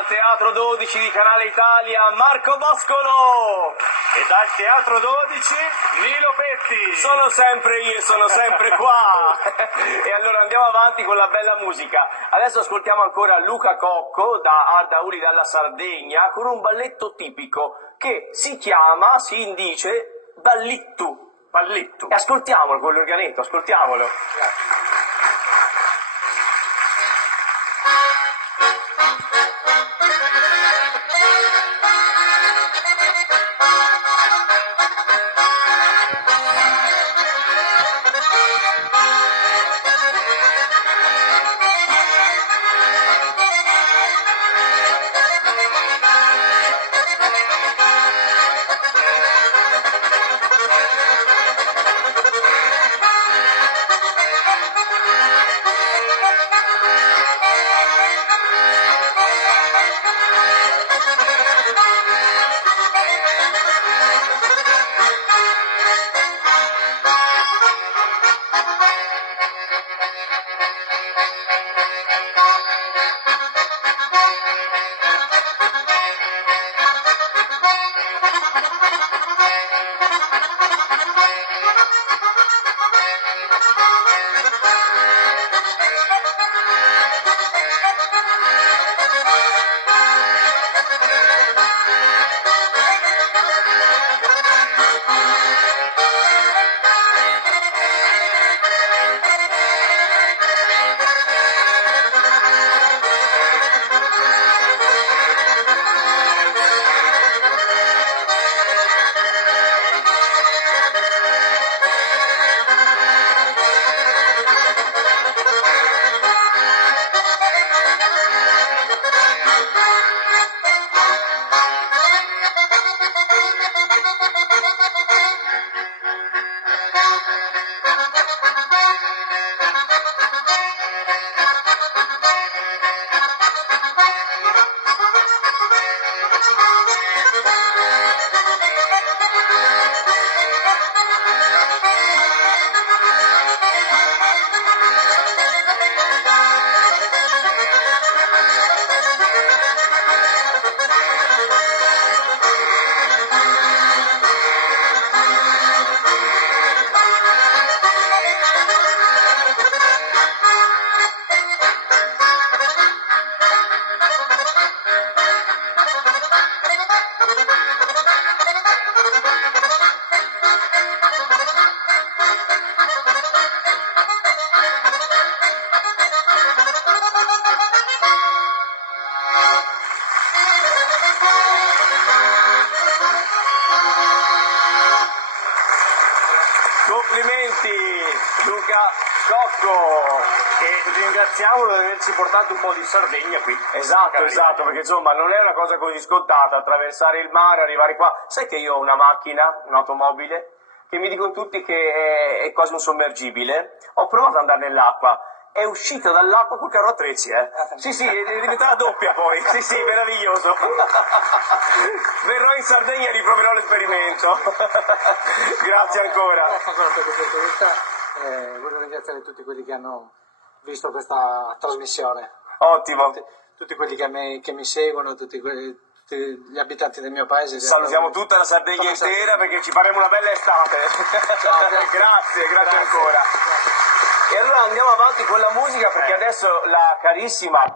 dal Teatro 12 di Canale Italia Marco Boscolo e dal Teatro 12 Nilo Petti. Sono sempre io, sono sempre qua. E allora andiamo avanti con la bella musica. Adesso ascoltiamo ancora Luca Cocco da Ardauli dalla Sardegna con un balletto tipico che si indice ballittu. Ballittu. E ascoltiamolo con l'organetto, ascoltiamolo. Complimenti Luca Cocco, e ringraziamolo di averci portato un po' di Sardegna qui. esatto, perché insomma non è una cosa così scontata attraversare il mare, arrivare qua. Sai che io ho una macchina, un'automobile, che mi dicono tutti che è quasi un sommergibile. Ho provato ad andare nell'acqua, è uscita dall'acqua col carro attrezzi, Sì, è diventata doppia poi, sì, meraviglioso. Verrò in Sardegna e riproverò l'esperimento. Grazie ancora. Grazie ancora per l'opportunità, voglio ringraziare tutti quelli che hanno visto questa trasmissione. Ottimo. Tutti quelli che mi seguono, tutti gli abitanti del mio paese. Salutiamo tutta la Sardegna intera perché ci faremo una bella estate. Grazie ancora. E allora andiamo avanti con la musica perché adesso la carissima